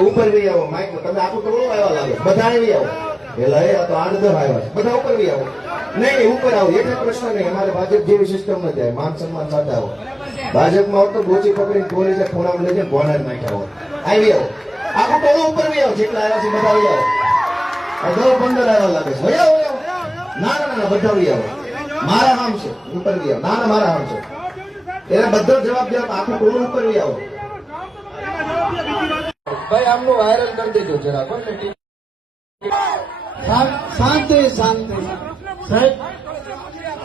ઉપર બી આવો માઇક તમે આખું ટોળું આવ્યા લાગે બધા આવી આવો એટલે એ તો 8-10 આવ્યા છે બધા ઉપર બી આવો નહીં ઉપર આવો એટલે પ્રશ્ન નહીં અમારે ભાજપ જેવી સિસ્ટમ નથી આવે માન સન્માન સાથે આવો ભાજપમાં આવો તો ગોચી પકડીને પોલીસે ખૂણામાં લઈ જાય બોનર નાખ્યા હોય આવી આવો આખું ટોળું ઉપર બી આવો જેટલા આવ્યા છે બધા આવી આવો 10-15 આવ્યા લાગે છે હોય આવો ના ના ના બધા આવી આવો મારા નામ છે ઉપર બી આવો ના ના મારા નામ છે એટલે બધો જવાબ આખું ટોળું ઉપર બી આવો ભાઈ આમનું વાયરલ કરી દેજો જરા શાંતિ શાંતિ સાહેબ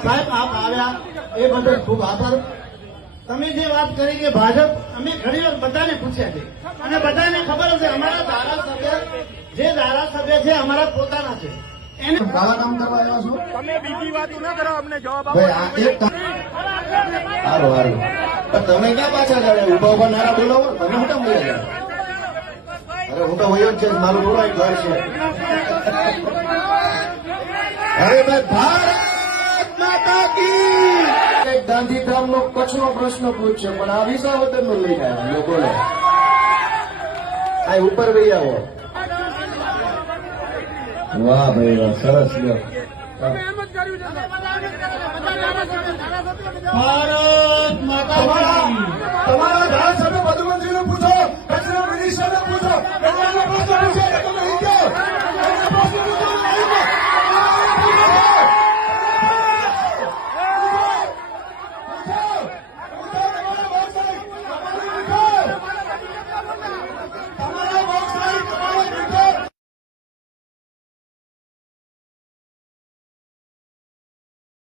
સાહેબ આપ આવ્યા એ બદલ ખૂબ આભાર. તમે જે વાત કરી કે ભાજપ અમે ઘણી વાર બધાને પૂછ્યા છે અને બધાને ખબર હશે અમારા ધારાસભ્ય જે ધારાસભ્ય છે અમારા પોતાના છે એને કાળા કામ કરવા આવ્યા છો તમે બીજી વાતો ના કરો અમને જવાબ આપો. સારું સારું તમે ક્યાં પાછા જાડે ઉભા ઉભા નારા બોલાવો તમે મોટા બોલ્યા જાઓ અરે હું તો વયો જ છે મારું થોડો ઘર છે અરે ભાઈ ભારત માતા કી ગાંધીધામ નો કચ્છનો પ્રશ્ન પૂછ્યો પણ આ વિસાવદર નો લઈને આવ્યા લોકોને આ ઉપર વહી આવો વાહ ભાઈ વાહ સરસ લ્યો ભારત માતા